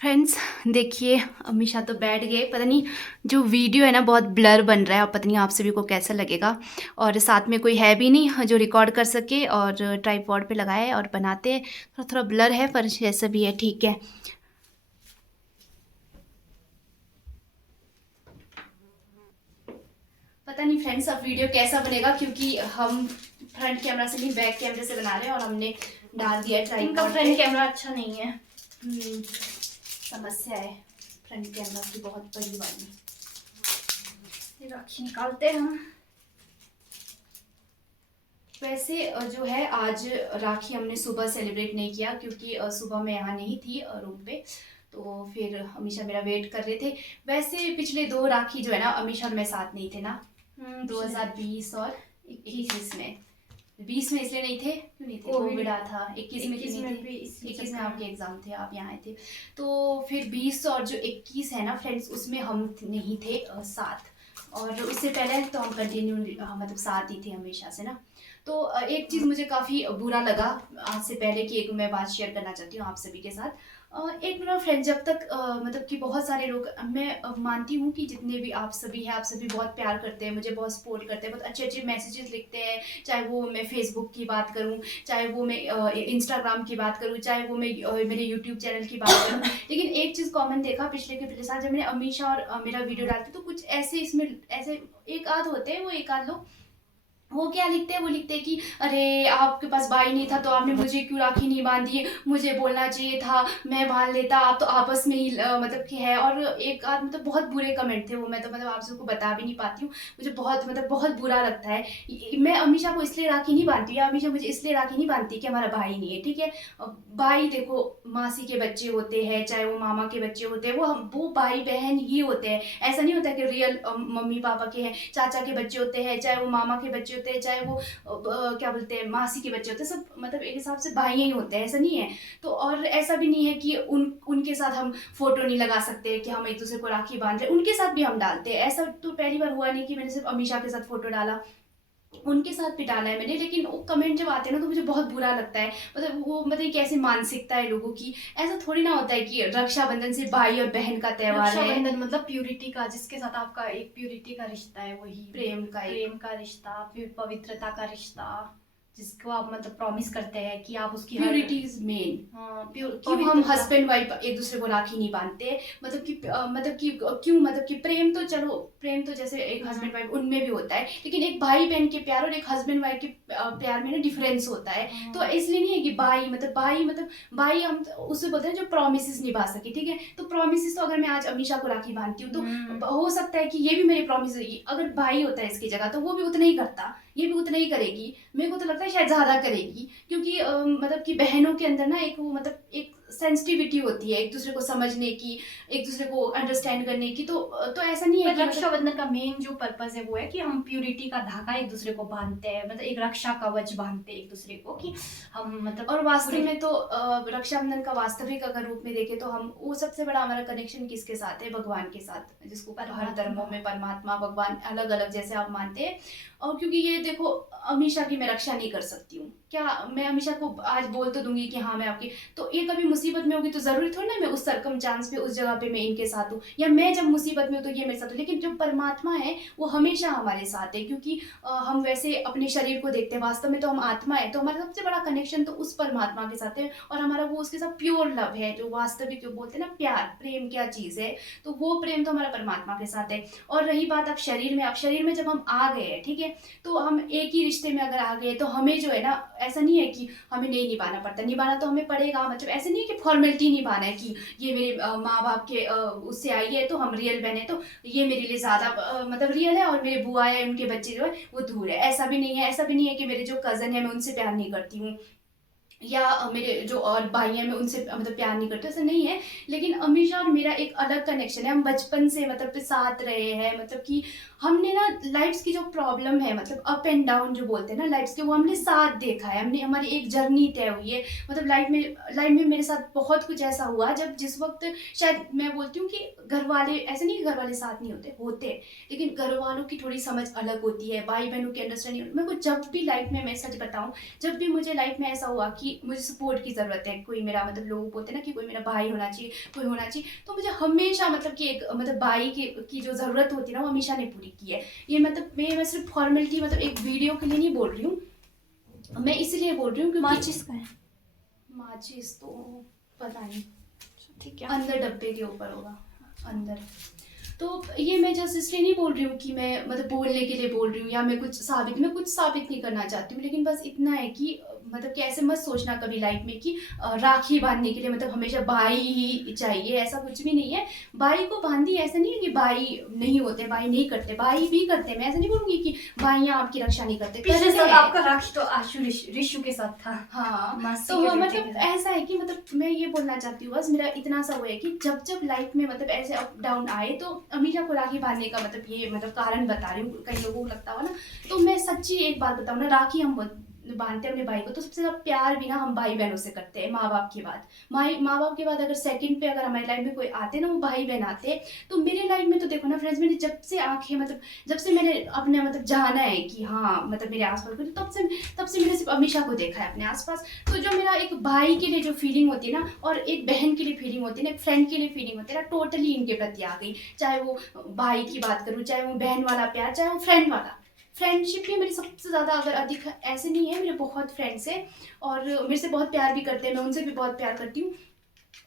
Friends, देखिए अमीषा तो बैठ गए। पता नहीं जो वीडियो है ना बहुत ब्लर बन रहा है और पता नहीं आप सभी को कैसा लगेगा। और साथ में कोई है भी नहीं जो रिकॉर्ड कर सके और ट्राइपॉड पे लगाए और बनाते। थोड़ा थोड़ा ब्लर है पर जैसा भी है ठीक है। पता नहीं फ्रेंड्स अब वीडियो कैसा बनेगा, क्योंकि हम फ्रंट कैमरा से नहीं बैक कैमरे से बना रहे हैं और हमने डाल दिया ट्राइपॉड। इनका फ्रंट कैमरा अच्छा नहीं है। समस्या है फ्रंट कैमरा की बहुत बड़ी वाली। ये राखी निकालते हैं हम। वैसे जो है आज राखी हमने सुबह सेलिब्रेट नहीं किया, क्योंकि सुबह मैं यहाँ नहीं थी रूम पे, तो फिर अमीषा मेरा वेट कर रहे थे। वैसे पिछले 2 राखी जो है ना अमीषा और मैं साथ नहीं थे ना, 2020 और 21 में। 20 में इसलिए नहीं थे, क्यों नहीं थे, कोविड आ था। 21 में क्यों नहीं थे, 21 में आपके एग्जाम थे, आप यहाँ आए थे। तो फिर 20 और जो 21 है ना फ्रेंड्स, उसमें हम नहीं थे साथ। और उससे पहले तो हम कंटिन्यू मतलब साथ ही थे हमेशा से ना। तो एक चीज़ मुझे काफ़ी बुरा लगा आज से पहले कि एक मैं बात शेयर करना चाहती हूँ आप सभी के साथ। एक मेरा फ्रेंड जब तक मतलब कि बहुत सारे लोग, मैं मानती हूँ कि जितने भी आप सभी हैं, आप सभी बहुत प्यार करते हैं, मुझे बहुत सपोर्ट करते हैं, बहुत अच्छे अच्छे मैसेजेस लिखते हैं। चाहे वो मैं फेसबुक की बात करूँ, चाहे वो मैं इंस्टाग्राम की बात करूँ, चाहे वो मैं मेरे यूट्यूब चैनल की बात करूँ। लेकिन एक चीज़ कॉमन देखा पिछले के पिछले साल जब मैंने अमीषा और मेरा वीडियो डालती, तो कुछ ऐसे इसमें ऐसे एक आध होते हैं, वो एक आध लोग वो क्या लिखते हैं, वो लिखते हैं कि अरे आपके पास भाई नहीं था तो आपने मुझे क्यों राखी नहीं बांधी, मुझे बोलना चाहिए था, मैं बांध लेता, आप तो आपस में ही मतलब कि है। और एक आध मतलब बहुत बुरे कमेंट थे वो, मैं तो मतलब आप सबको बता भी नहीं पाती हूँ। मुझे बहुत मतलब बहुत बुरा लगता है। मैं अमीषा को इसलिए राखी नहीं बांधती, या अमीषा मुझे इसलिए राखी नहीं बांधती कि हमारा भाई नहीं है, ठीक है। भाई देखो, मासी के बच्चे होते हैं, चाहे वो मामा के बच्चे होते हैं, वो भाई बहन ही होते हैं। ऐसा नहीं होता कि रियल मम्मी पापा के हैं, चाचा के बच्चे होते हैं, चाहे वो मामा के बच्चे होते हैं, चाहे वो क्या बोलते हैं मासी के बच्चे होते हैं, सब मतलब एक हिसाब से भाई ही होते हैं, ऐसा नहीं है। तो और ऐसा भी नहीं है कि उनके साथ हम फोटो नहीं लगा सकते कि हम एक दूसरे को राखी बांध रहे, उनके साथ भी हम डालते हैं। ऐसा तो पहली बार हुआ नहीं कि मैंने सिर्फ अमीषा के साथ फोटो डाला, उनके साथ भी डाला है मैंने। लेकिन वो कमेंट जब आते हैं ना तो मुझे बहुत बुरा लगता है। मतलब वो मतलब कैसी मानसिकता है लोगों की। ऐसा थोड़ी ना होता है कि रक्षाबंधन सिर्फ भाई और बहन का त्योहार है। रक्षाबंधन मतलब प्यूरिटी का, जिसके साथ आपका एक प्यूरिटी का रिश्ता है, वही प्रेम का रिश्ता, फिर पवित्रता का रिश्ता, जिसको आप मतलब प्रॉमिस करते हैं कि आप उसकी प्योरिटी इज मेन। क्यों हम हस्बैंड वाइफ एक दूसरे को राखी नहीं बांधते, मतलब कि क्यों, मतलब कि प्रेम तो चलो, प्रेम तो जैसे एक हस्बैंड वाइफ उनमें भी होता है, लेकिन एक भाई बहन के प्यार और एक हस्बैंड वाइफ के प्यार में ना डिफरेंस होता है। तो इसलिए नहीं है कि भाई हम उसे बोलते हैं जो प्रोमिस निभा सके, ठीक है। तो प्रोमिस तो अगर मैं आज अमीषा को राखी बांधती हूँ तो हो सकता है कि ये भी मेरे प्रॉमिस, अगर भाई होता है इसकी जगह तो वो भी उतना ही करता, ये भी उतना ही करेगी। मेरे को तो लगता है शायद ज़्यादा करेगी, क्योंकि मतलब कि बहनों के अंदर ना एक वो मतलब एक सेंसिटिविटी होती है एक दूसरे को समझने की, एक दूसरे को अंडरस्टैंड करने की। तो ऐसा नहीं है कि रक्षाबंधन का मेन जो पर्पस है वो है कि हम प्यूरिटी का धागा एक दूसरे को बांधते हैं, मतलब एक रक्षा कवच बांधते हैं एक दूसरे को, कि हम मतलब। और वास्तव में तो रक्षाबंधन का वास्तविक अगर रूप में देखें तो हम वो सबसे बड़ा हमारा कनेक्शन किसके साथ है, भगवान के साथ, जिसको हर धर्मों में परमात्मा भगवान अलग अलग जैसे आप मानते हैं। और क्योंकि ये देखो, अमीषा की मैं रक्षा नहीं कर सकती हूँ क्या, मैं अमीषा को आज बोल तो दूंगी कि हाँ मैं आपकी, तो ये कभी मुसीबत में होगी तो जरूरी थोड़ी ना मैं उस सरकमचांस पे उस जगह पे मैं इनके साथ हूँ, या मैं जब मुसीबत में हूँ तो ये मेरे साथ हूँ। लेकिन जो परमात्मा है वो हमेशा हमारे साथ है, क्योंकि हम वैसे अपने शरीर को देखते हैं, वास्तव में तो हम आत्मा है, तो हमारा सबसे बड़ा कनेक्शन तो उस परमात्मा के साथ है। और हमारा वो उसके साथ प्योर लव है, जो वास्तविक जो बोलते हैं ना प्यार, प्रेम क्या चीज़ है, तो वो प्रेम तो हमारा परमात्मा के साथ है। और रही बात अब शरीर में, अब शरीर में जब हम आ गए हैं, ठीक है, तो हम एक ही रिश्ते में अगर आ गए तो हमें जो है ना, ऐसा नहीं है कि हमें नहीं निभाना पड़ता, निभाना तो हमें पड़ेगा। मतलब ऐसे नहीं है कि फॉर्मेलिटी निभाना है कि ये मेरे माँ बाप के उससे आई है तो हम रियल बने, तो ये मेरे लिए ज़्यादा मतलब रियल है, और मेरे बुआ है उनके बच्चे जो है वो दूर है। ऐसा भी नहीं है। ऐसा भी नहीं है कि मेरे जो कज़न है मैं उनसे प्यार नहीं करती हूँ, या मेरे जो और भाई हैं मैं उनसे मतलब प्यार नहीं करती, ऐसा नहीं है। लेकिन अमीषा और मेरा एक अलग कनेक्शन है, हम बचपन से मतलब साथ रहे हैं, मतलब कि हमने ना लाइफ्स की जो प्रॉब्लम है, मतलब अप एंड डाउन जो बोलते हैं ना लाइफ्स के, वो हमने साथ देखा है, हमने हमारी एक जर्नी तय हुई है। मतलब लाइफ में मेरे साथ बहुत कुछ ऐसा हुआ जब जिस वक्त शायद मैं बोलती हूँ कि घर वाले, ऐसे नहीं कि घर वाले साथ नहीं होते, होते हैं, लेकिन घर वालों की थोड़ी समझ अलग होती है, भाई बहनों की अंडरस्टैंडिंग। मेरे को जब भी लाइफ में, मैं सच बताऊँ, जब भी मुझे लाइफ में ऐसा हुआ कि मुझे सपोर्ट की ज़रूरत है, कोई मेरा, मतलब लोग बोलते हैं ना कि कोई मेरा भाई होना चाहिए, कोई होना चाहिए, तो मुझे हमेशा मतलब कि एक मतलब भाई की जो ज़रूरत होती है ना, वो हमेशा ने पूरी की है। ये मतलब मैं सिर्फ फॉर्मेलिटी, मतलब एक वीडियो के लिए नहीं बोल रही हूँ, मैं इसलिए बोल रही हूँ क्योंकि माचिस का है? माचिस तो पता नहीं, ठीक है। अंदर डब्बे के ऊपर होगा, अंदर। तो ये मैं जस्ट इसलिए नहीं बोल रही हूँ कि मैं मतलब बोलने के लिए बोल रही हूँ या मैं कुछ साबित नहीं करना चाहती हूँ, लेकिन बस इतना है कि मतलब कि ऐसे मत सोचना कभी लाइफ में कि राखी बांधने के लिए मतलब हमेशा भाई ही चाहिए, ऐसा कुछ भी नहीं है। भाई को बांधी, ऐसा नहीं है कि भाई नहीं होते, भाई नहीं करते, भाई भी करते हैं। मैं ऐसा नहीं बोलूँगी कि भाइयाँ आपकी रक्षा नहीं करते, पिछले करते साल हैं। आपका राखी तो आशु रिशु के साथ था। हाँ, मासी तो के बेटे मतलब के साथ। ऐसा है कि मतलब मैं ये बोलना चाहती हूँ, बस मेरा इतना सा वो है कि जब जब लाइफ में मतलब ऐसे अप डाउन आए, तो अमीषा को राखी बांधने का मतलब ये मतलब कारण बता रही हूँ, कई लोगों को लगता हुआ ना, तो मैं सच्ची एक बात बताऊँ ना, राखी हम बांधते हैं अपने भाई को, तो सबसे ज्यादा प्यार भी ना हम भाई बहनों से करते हैं, माँ बाप के बाद। माँ बाप के बाद अगर सेकंड पे अगर हमारी लाइफ में कोई आते ना, वो भाई बहन आते हैं। तो मेरे लाइफ में तो देखो ना फ्रेंड्स, मैंने जब से आंखें, मतलब जब से मैंने अपने मतलब जाना है कि हाँ मतलब मेरे आसपास कोई, तो तब से मैंने सिर्फ अमीषा को देखा है अपने आसपास। तो जो मेरा एक भाई के लिए जो फीलिंग होती है ना, और एक बहन के लिए फीलिंग होती है ना, एक फ्रेंड के लिए फीलिंग होती है ना, टोटली इनके प्रति आ गई। चाहे वो भाई की बात करूँ, चाहे वो बहन वाला प्यार, चाहे वो फ्रेंड वाला। फ्रेंडशिप भी मेरी सबसे ज़्यादा अगर अधिक, ऐसे नहीं है, मेरे बहुत फ्रेंड्स हैं और मेरे से बहुत प्यार भी करते हैं, मैं उनसे भी बहुत प्यार करती हूँ,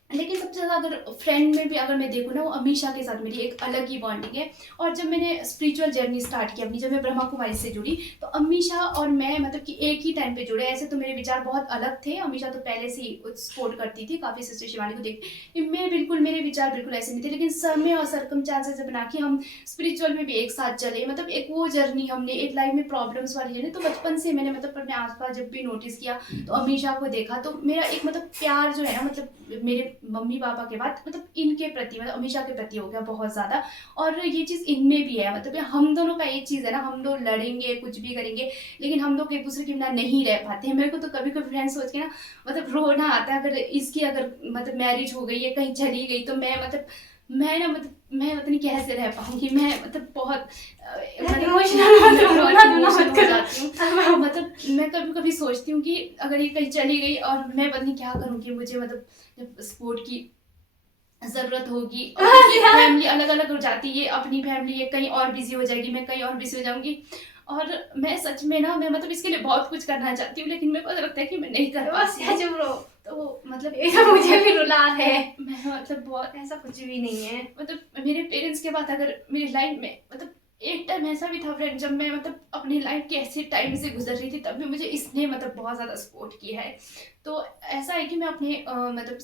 लेकिन सबसे ज़्यादा अगर फ्रेंड में भी अगर मैं देखूँ ना, वो अमीषा के साथ मेरी एक अलग ही बॉन्डिंग है। और जब मैंने स्पिरिचुअल जर्नी स्टार्ट की अपनी, जब मैं ब्रह्मा कुमारी से जुड़ी, तो अमीषा और मैं मतलब कि एक ही टाइम पे जुड़े। ऐसे तो मेरे विचार बहुत अलग थे, अमीषा तो पहले से ही सपोर्ट करती थी काफ़ी सिस्टर शिवानी को देख के, मैं बिल्कुल, मेरे विचार बिल्कुल ऐसे नहीं थे, लेकिन समय और सर्कमचांसेस बना के हम स्पिरिचुअल में भी एक साथ चले। मतलब एक वो जर्नी हमने, एक लाइफ में प्रॉब्लम्स वाली जर्नी, तो बचपन से मैंने मतलब अपने आसपास जब भी नोटिस किया, तो अमीषा को देखा, तो मेरा एक मतलब प्यार जो है ना, मतलब मेरे मम्मी पापा के बाद मतलब इनके प्रति, मतलब अमीषा के प्रति हो गया बहुत ज़्यादा। और ये चीज़ इनमें भी है, मतलब हम दोनों का एक चीज़ है ना, हम लोग लड़ेंगे कुछ भी करेंगे, लेकिन हम लोग एक दूसरे के बिना नहीं रह पाते हैं। मेरे को तो कभी कभी फ्रेंड सोच के ना मतलब रोना आता है, अगर इसकी अगर मतलब मैरिज हो गई है, कहीं चली गई, तो मैं मतलब मैं ना मतलब मैं पता नहीं कैसे रह पाऊंगी, मैं मतलब बहुत इमोशनल हो जाती हूँ। मतलब मैं कभी कभी सोचती हूँ कि अगर ये कहीं चली गई और मैं पता नहीं क्या करूँगी, मुझे मतलब जब सपोर्ट की ज़रूरत होगी, और फैमिली अलग अलग हो जाती है, अपनी फैमिली ये कहीं और बिजी हो जाएगी, मैं कहीं और बिजी हो जाऊंगी। और मैं सच में ना, मैं मतलब इसके लिए बहुत कुछ करना चाहती हूँ, लेकिन मेरे को लगता है कि मैं नहीं कर पाती हूँ। तो मतलब ये मुझे भी रुला है। मैं मतलब बहुत, ऐसा कुछ भी नहीं है। मतलब मेरे पेरेंट्स के बाद अगर मेरी लाइफ में मतलब एक टाइम ऐसा भी था फ्रेंड, जब मैं मतलब अपनी लाइफ के ऐसे टाइम से गुजर रही थी, तब भी मुझे इसने मतलब बहुत ज़्यादा सपोर्ट किया है। तो ऐसा है कि मैं अपने मतलब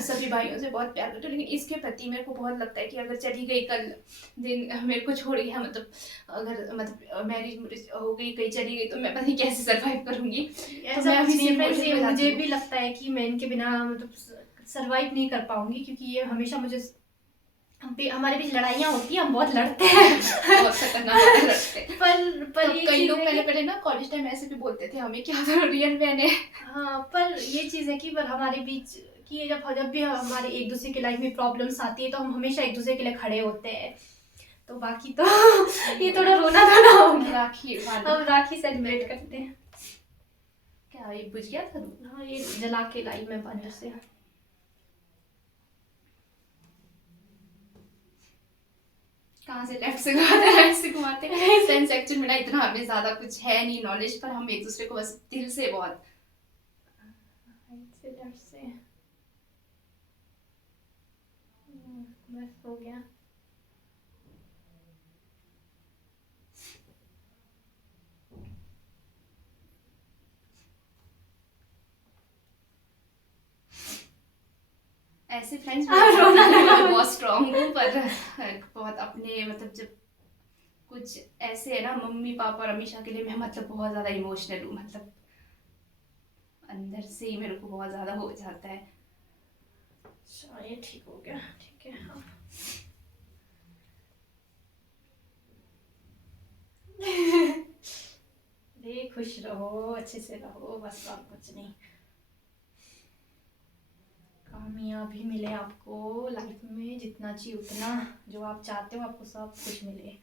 सभी भाइयों से बहुत प्यार करती हूँ, लेकिन इसके प्रति मेरे को बहुत लगता है कि अगर चली गई कल दिन, मेरे को छोड़ गया, मतलब अगर मतलब मैरिज हो गई, कहीं चली गई, तो मैं पता नहीं कैसे सर्वाइव करूँगी। ऐसा मैं कुछ अभी नहीं से फ्रेंड्स, ये इमोशनल हो मुझे जाती हूँ। भी लगता है कि मैं इनके बिना मतलब सरवाइव नहीं कर पाऊंगी, क्योंकि ये हमेशा मुझे, हमारे बीच लड़ाइयाँ होती हैं, हम बहुत लड़ते हैं। बहुत खतरनाक वाले लड़ते हैं। पर ये कई चीज़ लोग है पहले कि पहले ना कॉलेज टाइम ऐसे भी बोलते थे हमें, क्या तो रियल मैन है। हाँ, पर ये चीज़ है कि पर हमारे बीच कि जब जब भी हमारे एक दूसरे की लाइफ में प्रॉब्लम्स आती है, तो हम हमेशा एक दूसरे के लिए खड़े होते हैं। तो बाकी तो ये थोड़ा रोना धोना हो गया। राखी बांधो। हम राखी सेलिब्रेट करते हैं। क्या ये बुझ गया था? हाँ, ये जला के लाई मैं बांधो से। कहाँ से लेफ्ट से घुमाते हैं, राइट से घुमाते हैं। सेंस एक्चुअल में ना इतना हमें ज्यादा कुछ है नहीं नॉलेज, पर हम एक दूसरे को बस दिल से बहुत। लेफ्ट से बस हो गया। ऐसे फ्रेंड्स मैं बहुत स्ट्रांग हूँ, पर बहुत अपने मतलब जब कुछ ऐसे है ना मम्मी पापा और अमीषा के लिए, मैं मतलब बहुत ज्यादा इमोशनल हूँ, मतलब अंदर से ही मेरे को बहुत ज्यादा हो जाता है। अच्छा, ये ठीक हो गया, ठीक है। हाँ। खुश रहो, अच्छे से रहो, बस और कुछ नहीं। कामयाबी मिले आपको लाइफ में, जितना चाहिए उतना, जो आप चाहते हो आपको सब कुछ मिले।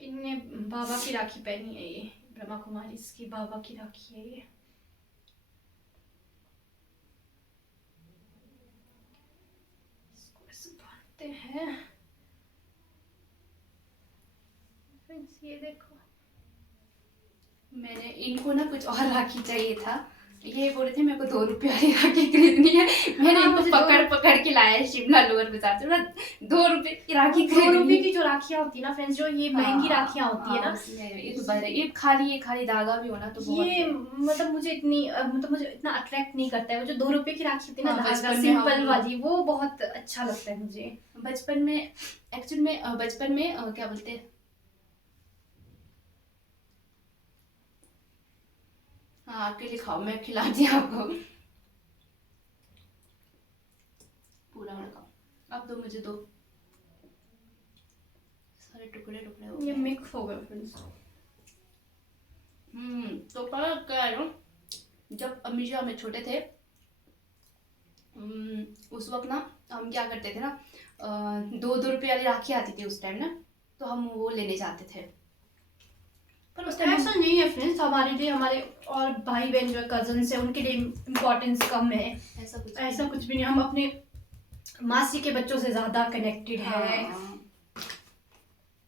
इनने बाबा की राखी पहनी है, ये ब्रह्मा कुमारी इसकी बाबा की राखी है ये। इसको ऐसे बांधते हैं। फ्रेंड्स ये देखो, मैंने इनको ना कुछ और राखी चाहिए था, ये बोल रहे थे मेरे को 2 रुपये वाली राखी खरीदनी है। मैंने हाँ, इनको मुझे पकड़ के लाया है शिमला लोअर बाजार से, 2 रुपये की राखी 2 खरीदनी रुपए है। की जो राखियाँ होती है ना फ्रेंड्स, जो ये महंगी राखियाँ होती है ना, ये तो ये खाली धागा भी होना तो बहुत ये मतलब मुझे इतना अट्रैक्ट नहीं करता है। वो जो 2 रुपए की राखी होती है ना, हाँ, धागा बचपन में सिंपल वाली, वो बहुत अच्छा लगता है मुझे। बचपन में एक्चुअल में बचपन में क्या बोलते हैं, हाँ अकेले खाओ, मैं खिलाती हूँ आपको, पूरा वाला खाओ। अब दो, मुझे दो, सारे टुकड़े टुकड़े हो ये गए। मिक्स हो गया फ्रेंड्स। तो पता क्या है ना, जब अम्मी जी हमें छोटे थे, उस वक्त ना हम क्या करते थे ना, 2-2 रुपये वाली राखी आती थी उस टाइम ना, तो हम वो लेने जाते थे। पर उस टाइम ऐसा नहीं है फ्रेंड्स, हमारे लिए, हमारे और भाई बहन जो कजन्स है उनके लिए इम्पोर्टेंस कम है। ऐसा कुछ भी नहीं, हम अपने मासी के बच्चों से ज्यादा कनेक्टेड है।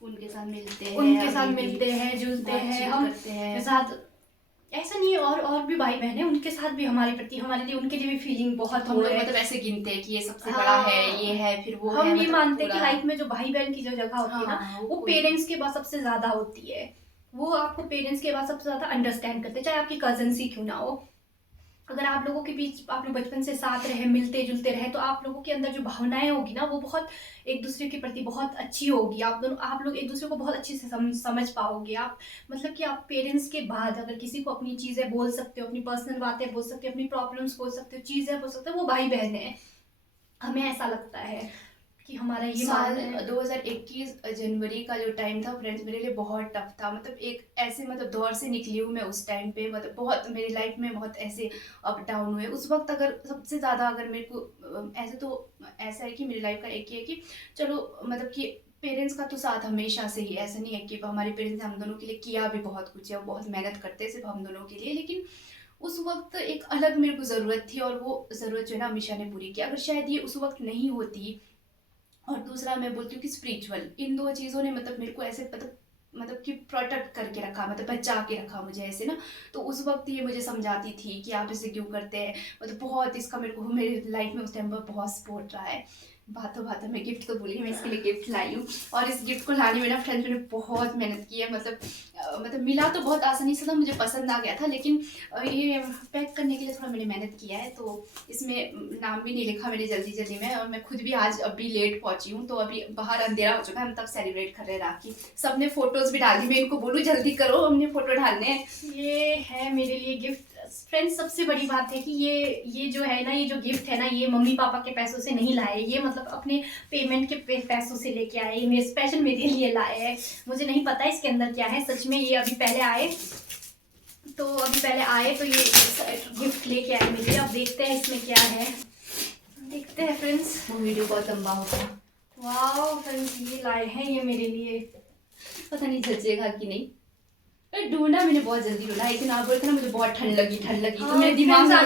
उनके साथ मिलते हैं, उनके साथ मिलते हैं, जुलते हैं, हम करते हैं साथ। ऐसा नहीं है, और भी भाई बहन है, उनके साथ भी हमारे प्रति, हमारे लिए, उनके लिए भी फीलिंग बहुत हम हो लोग है। मतलब ऐसे गिनते हैं कि ये सबसे बड़ा है, ये है, फिर वो हम है, ये मतलब मानते हैं कि पूरा। लाइफ में जो भाई बहन की जो जगह होती है ना, वो पेरेंट्स के बाद सबसे ज्यादा होती है। वो आपको पेरेंट्स के बाद सबसे ज्यादा अंडरस्टैंड करते हैं, चाहे आपकी कजन्स ही क्यों ना हो। अगर आप लोगों के बीच, आप लोग बचपन से साथ रहे, मिलते जुलते रहे, तो आप लोगों के अंदर जो भावनाएं होगी ना, वो बहुत एक दूसरे के प्रति बहुत अच्छी होगी। आप लोग एक दूसरे को बहुत अच्छे से समझ पाओगे। आप मतलब कि आप पेरेंट्स के बाद अगर किसी को अपनी चीज़ें बोल सकते हो, अपनी पर्सनल बातें बोल सकते हो, अपनी प्रॉब्लम्स बोल सकते हो, चीज़ें बोल सकते हो, वो भाई बहन है। हमें ऐसा लगता है कि हमारा ये साल मानना है। 2021 जनवरी का जो टाइम था फ्रेंड्स, मेरे लिए बहुत टफ था। मतलब एक ऐसे मतलब दौर से निकली हूँ मैं उस टाइम पे, मतलब बहुत मेरी लाइफ में बहुत ऐसे अप डाउन हुए उस वक्त। अगर सबसे ज़्यादा अगर मेरे को ऐसे, तो ऐसा है कि मेरी लाइफ का एक ही है कि चलो मतलब कि पेरेंट्स का तो साथ हमेशा से ही, ऐसा नहीं है कि हमारे पेरेंट्स ने हम दोनों के लिए किया भी बहुत कुछ है, वो बहुत मेहनत करते हैं सिर्फ हम दोनों के लिए, लेकिन उस वक्त एक अलग मेरे को ज़रूरत थी, और वो ज़रूरत जो है ना हमेशा ने पूरी की। अगर शायद ये उस वक्त नहीं होती, और दूसरा मैं बोलती हूँ कि स्पिरिचुअल, इन 2 चीज़ों ने मतलब मेरे को ऐसे मतलब कि प्रोटेक्ट करके रखा, मतलब बचा के रखा मुझे ऐसे ना। तो उस वक्त ये मुझे समझाती थी कि आप इसे क्यों करते हैं, मतलब बहुत इसका मेरे को मेरी लाइफ में उस टाइम पर बहुत सपोर्ट रहा है। बातों बातों में गिफ्ट तो बोली, मैं इसके लिए गिफ्ट लाई हूँ, और इस गिफ्ट को लाने में ना फ्रेंड्स मैंने बहुत मेहनत की है। मतलब मिला तो बहुत आसानी से था, मुझे पसंद आ गया था, लेकिन ये पैक करने के लिए थोड़ा मैंने मेहनत किया है। तो इसमें नाम भी नहीं लिखा मैंने जल्दी जल्दी में, और मैं खुद भी आज अभी लेट पहुंची हूँ, तो अभी बाहर अंधेरा हो चुका है, हम तब सेलिब्रेट कर रहे हैं राखी। सबने फोटोज भी डाल दी, मैं इनको बोलूँ जल्दी करो, हमने फोटो डालने हैं। ये है मेरे लिए गिफ्ट फ्रेंड्स। सबसे बड़ी बात है कि ये जो है ना, ये जो गिफ्ट है ना, ये मम्मी पापा के पैसों से नहीं लाए, ये मतलब अपने पेमेंट के पैसों से लेके आए, ये स्पेशल मेरे लिए लाए हैं। मुझे नहीं पता इसके अंदर क्या है सच में, ये अभी पहले आए तो ये गिफ्ट लेके आए मेरे लिए। अब देखते हैं इसमें क्या है, देखते हैं फ्रेंड्स। वो वीडियो बहुत लंबा होगा। वाह फ्रेंड्स, ये लाए हैं ये मेरे लिए, पता नहीं जचेगा कि नहीं। ढूंढा मैंने बहुत जल्दी ढूंढा, लेकिन आप बोलते ना मुझे बहुत ठंड लगी तो मेरे दिमाग में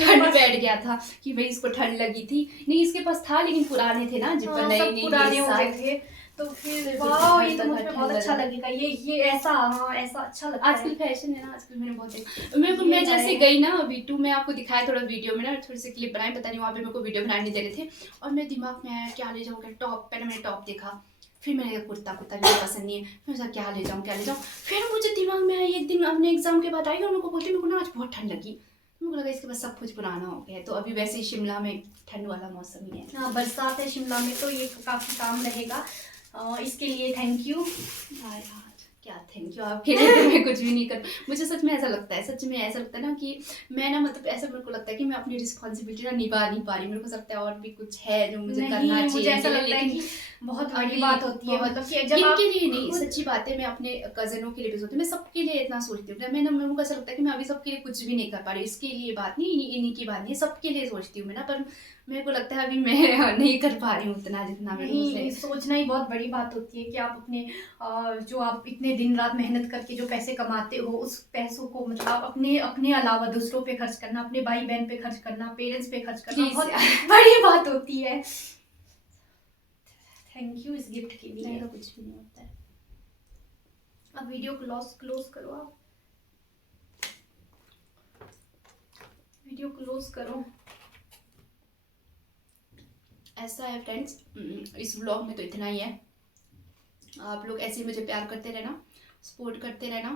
ठंड बैठ गया था कि भाई इसको ठंड लगी थी। नहीं, इसके पास था, लेकिन पुराने थे ना, जब सब पुराने हो गए थे, तो फिर वाह ये तो मुझे बहुत अच्छा लगेगा। ये ऐसा, हाँ ऐसा अच्छा लगता है। आजकल फैशन है ना, आजकल मैंने बहुत मैं जैसे गई ना V2 में, आपको दिखाया थोड़ा वीडियो में ना, थोड़ी सी क्लिप बनाई, पता नहीं वहाँ पे मेरे को वीडियो बनाने दे रहे थे, और मेरे दिमाग में आया क्या ले जाऊँ, क्या टॉप। पहले मैंने टॉप देखा, फिर मैंने कुर्ता मुझे पसंद नहीं है, फिर मैं क्या ले जाऊँ, फिर मुझे दिमाग में आया, एक दिन अपने एग्जाम के बाद आई और मेरे को बोलती, मेरे को ना आज बहुत ठंड लगी, तो मेरे को लगा इसके बाद सब कुछ पुराना हो गया है। तो अभी वैसे ही शिमला में ठंड वाला मौसम ही है। हाँ, बरसात है शिमला में, तो ये काफ़ी काम रहेगा। इसके लिए थैंक यू। क्या थैंक यू, आपके लिए तो मैं कुछ भी नहीं कर, मुझे सच में ऐसा लगता है, सच में ऐसा लगता है ना कि मैं ना मतलब ऐसा मेरे को लगता है कि मैं अपनी रिस्पॉन्सिबिलिटी ना निभा नहीं पा रही, मेरे को लगता है और भी कुछ है जो मुझे करना नहीं, चाहिए मुझे ऐसा इनके लिए, लगता है लेकिन कि बहुत बड़ी अभी बात होती है, बहुत मतलब कि जब आप इनके लिए नहीं, खुद सच्ची बात है, मैं अपने कज़नों के लिए भी सोचती हूँ, मैं सबके लिए इतना सोचती हूँ, मैं ना मेरे को ऐसा लगता है कि मैं अभी सबके लिए कुछ भी नहीं कर पा रही, इसके लिए बात नहीं, इन्हीं की बात नहीं, सबके लिए सोचती हूँ मैं ना, पर मेरे को लगता है अभी मैं नहीं कर पा रही हूँ उतना जितना मेरे नहीं, से। सोचना ही बहुत बड़ी बात होती है कि आप अपने जो आप इतने दिन रात मेहनत करके जो पैसे कमाते हो, उस पैसों को मतलब आप अपने अपने अलावा दूसरों पे खर्च करना, अपने भाई बहन पे खर्च करना, पेरेंट्स पे खर्च करना प्लीज बहुत यार, बड़ी बात होती है। थैंक यू इस गिफ्ट के लिए। ऐसा कुछ भी नहीं होता है। अब वीडियो क्लोज करो, आप वीडियो क्लोज करो। ऐसा है फ्रेंड्स, इस व्लॉग में तो इतना ही है, आप लोग ऐसे ही मुझे प्यार करते रहना, सपोर्ट करते रहना,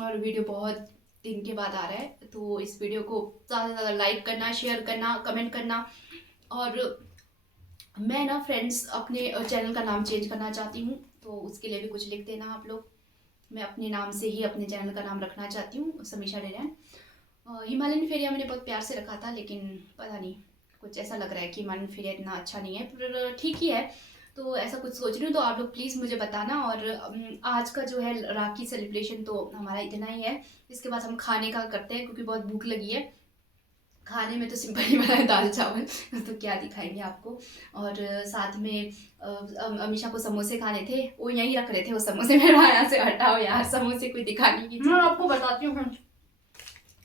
और वीडियो बहुत दिन के बाद आ रहा है, तो इस वीडियो को ज़्यादा से ज़्यादा लाइक करना, शेयर करना, कमेंट करना, और मैं ना फ्रेंड्स अपने चैनल का नाम चेंज करना चाहती हूँ, तो उसके लिए भी कुछ लिख देना आप लोग, मैं अपने नाम से ही अपने चैनल का नाम रखना चाहती हूँ, समीक्षा डेरियन। हिमालयन फेरिया मैंने बहुत प्यार से रखा था, लेकिन पता नहीं कुछ ऐसा लग रहा है कि हिमालयन फेरिया इतना अच्छा नहीं है, पर ठीक ही है, तो ऐसा कुछ सोच रही हूँ, तो आप लोग प्लीज़ मुझे बताना। और आज का जो है राखी सेलिब्रेशन तो हमारा इतना ही है, इसके बाद हम खाने का करते हैं क्योंकि बहुत भूख लगी है, खाने में तो सिंपल ही बना है, दाल चावल तो क्या दिखाएंगे आपको। और साथ में अमीषा को समोसे खाने थे, वो यहीं रख रहे थे वो समोसे, मेरा यहाँ से हटाओ यार, समोसे कोई दिखाने की मैं आपको बताती हूँ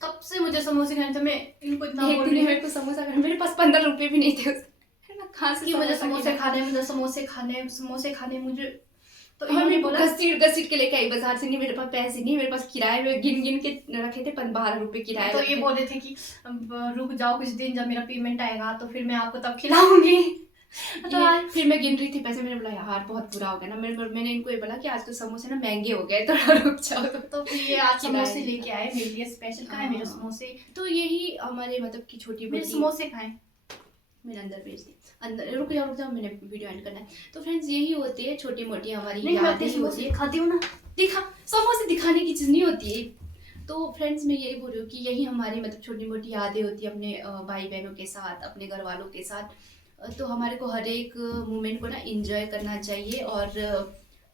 कब से मुझे समोसे खाने थे, मैं इनको इतना एक बोल दिन रही मेरे को समोसा खाने, मेरे पास 15 रुपए भी नहीं थे कहाँ से कि मुझे समोसे समोसा खाने, समोसे खाने मुझे, तो और इन्होंने मैं बोला घसीट घसीट के लेके आई बाजार से, नहीं मेरे पास पैसे नहीं, मेरे पास किराए में गिन गिन के रखे थे 12 रुपए किराए तो रखे ये थे। बोले थे कि अब रुक जाओ कुछ दिन, जब मेरा पेमेंट आएगा तो फिर मैं आपको तब खिलाऊंगी। तो आज फिर मैं गिन रही थी पैसे, मैंने बोला यार बहुत बुरा हो गया ना, मैंने इनको ये बोला कि आज तो समोसे ना महंगे हो गए, थोड़ा रुक जाओ, तो फिर ये आज किराया समोसे नहीं लेके था। आए मेरे लिए स्पेशल। कहाँ है मेरे समोसे? तो यही हमारे मतलब की छोटी मेरे मोटी, समोसे खाएं। मैंने अंदर भेज दी, अंदर रुक जाओ, मैंने वीडियो एंड करना है। तो फ्रेंड्स यही होती है छोटी मोटी हमारी नहीं, मैं यादें अपने ही होती समोसे है, खाती हूँ ना। दिखा समोसे दिखाने की चीज़ नहीं होती है। तो फ्रेंड्स मैं यही बोल रही हूँ कि यही हमारी मतलब छोटी मोटी यादें होती है अपने भाई बहनों के साथ, अपने घर वालों के साथ। तो हमारे को हर एक मोमेंट को ना इंजॉय करना चाहिए, और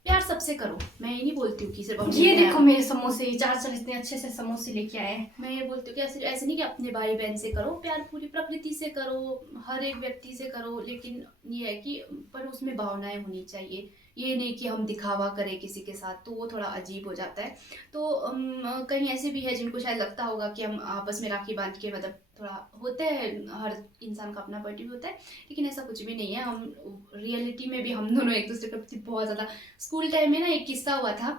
प्यार सबसे करो, मैं ये नहीं बोलती हूँ कि सिर्फ अपने ये देखो मेरे समोसे, ये 4 इतने अच्छे से समोसे लेके आए हैं। मैं ये बोलती हूँ कि ऐसे नहीं कि अपने भाई बहन से करो प्यार, पूरी प्रकृति से करो, हर एक व्यक्ति से करो, लेकिन ये है कि पर उसमें भावनाएं होनी चाहिए, ये नहीं कि हम दिखावा करें किसी के साथ, तो वो थोड़ा अजीब हो जाता है। तो कहीं ऐसे भी है जिनको शायद लगता होगा कि हम आपस में राखी बांध के मतलब थोड़ा होते हैं, हर इंसान का अपना पॉइंट ऑफ व्यू होता है, लेकिन ऐसा कुछ भी नहीं है, हम रियलिटी में भी हम दोनों एक दूसरे के प्रति बहुत ज़्यादा। स्कूल टाइम में ना एक किस्सा हुआ था,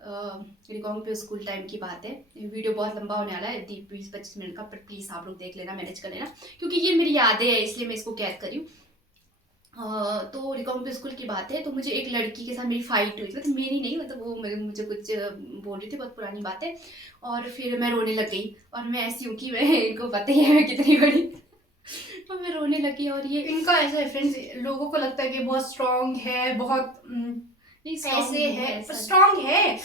रिकॉन्ग पे स्कूल टाइम की बात है, वीडियो बहुत लंबा होने वाला है 20-25 मिनट का, पर प्लीज़ आप लोग देख लेना, मैनेज कर लेना, क्योंकि ये मेरी यादें है इसलिए मैं इसको कैद करी हूँ। तो रिकॉन्ग पे स्कूल की बात है, तो मुझे एक लड़की के साथ मेरी फाइट हुई थी, मतलब मेरी नहीं, मतलब वो मुझे कुछ बोल रही थी, बहुत पुरानी बात है, और फिर मैं रोने लग गई, और मैं ऐसी हूँ कि मैं इनको पता ही है मैं कितनी बड़ी तो मैं रोने लगी। और ये इनका ऐसा है फ्रेंड्स, लोगों को लगता है कि बहुत स्ट्रांग है, बहुत नहीं ऐसे है, स्ट्रांग है,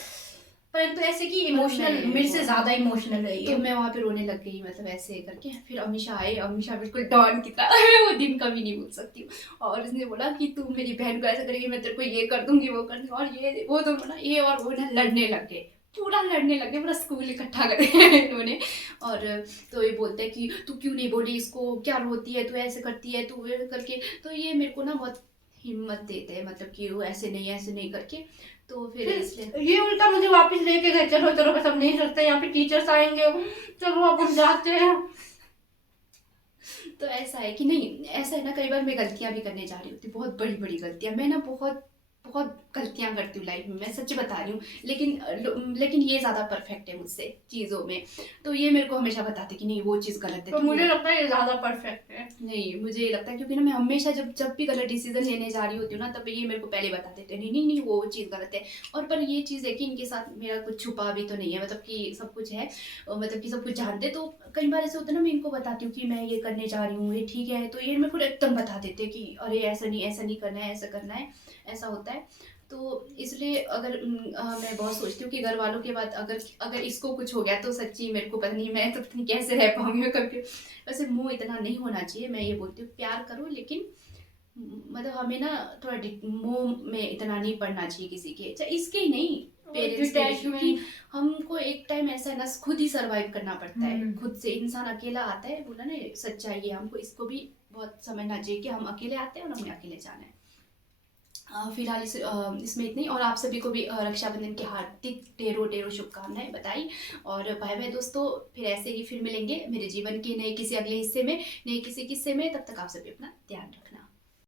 परंतु ऐसे कि इमोशनल, मेरे से ज्यादा इमोशनल है तो ये। मैं वहाँ पे रोने लग गई, मतलब ऐसे करके। फिर अमीषा आई, अमीषा बिल्कुल डॉन की तरह मैं वो दिन कभी नहीं भूल सकती हूँ, और उसने बोला कि तू मेरी बहन को ऐसा करेगी, मैं तेरे को ये कर दूंगी, वो कर दूंगी, और ये वो तो बोला ये, और वो ना लड़ने लग गए, पूरा लड़ने लगे, पूरा स्कूल इकट्ठा कर दिया इन्होंने। और तो ये बोलते हैं कि तू क्यों नहीं बोली इसको, क्या रोती है तू, ऐसे करती है तू, ये करके। तो ये मेरे को ना बहुत हिम्मत देते हैं, मतलब कि वो ऐसे नहीं करके, तो फिर इसलिए ये उल्टा मुझे वापस लेके गए, चलो चलो सब नहीं सकते, यहाँ पे टीचर्स आएंगे, चलो अब हम जाते हैं। तो ऐसा है कि नहीं, ऐसा है ना, कई बार मैं गलतियां भी करने जा रही होती, बहुत बड़ी बड़ी गलतियां, मैं ना बहुत बहुत गलतियां करती हूँ लाइफ में, मैं सच बता रही हूँ, लेकिन ये ज़्यादा परफेक्ट है मुझसे चीज़ों में, तो ये मेरे को हमेशा बताते कि नहीं वो चीज़ गलत है, तो मुझे लगता है ये ज्यादा परफेक्ट है। नहीं मुझे ये लगता है, क्योंकि ना मैं हमेशा जब भी गलत डिसीजन लेने जा रही होती हूँ ना, तब ये मेरे को पहले बता देते हैं नहीं वो चीज़ गलत है। और पर ये चीज़ है कि इनके साथ मेरा कुछ छुपा भी तो नहीं है, मतलब कि सब कुछ है, मतलब कि सब कुछ जानते, तो कई बार ऐसे होता है ना, मैं इनको बताती हूँ कि मैं ये करने जा रही हूँ, ये ठीक है, तो ये मेरे को एकदम बता देते कि अरे ऐसा नहीं करना है, ऐसा करना है, ऐसा होता है। तो इसलिए अगर मैं बहुत सोचती हूँ कि घर वालों के बाद अगर अगर इसको कुछ हो गया तो सच्ची मेरे को पता नहीं, मैं तो पता नहीं कैसे रह पाऊंगी कभी। वैसे मोह इतना नहीं होना चाहिए, मैं ये बोलती हूँ प्यार करो, लेकिन मतलब हमें ना थोड़ा मोह में इतना नहीं पड़ना चाहिए किसी के, चाहे इसके ही नहीं, पेरेंट्स के भी, क्योंकि हमको एक टाइम ऐसा है ना खुद ही सरवाइव करना पड़ता है, खुद से इंसान अकेला आता है, बोला ना सच्चाई है, हमको इसको भी बहुत समझना चाहिए कि हम अकेले आते हैं और हमें अकेले जाना है। फिलहाल इसमें इतनी, और आप सभी को भी रक्षाबंधन की हार्दिक ढेरों ढेरों शुभकामनाएं बताई, और बाय बाय दोस्तों, फिर ऐसे ही फिर मिलेंगे मेरे जीवन के नए किसी अगले हिस्से में, नए किसी किस्से में, तब तक आप सभी अपना ध्यान रखना।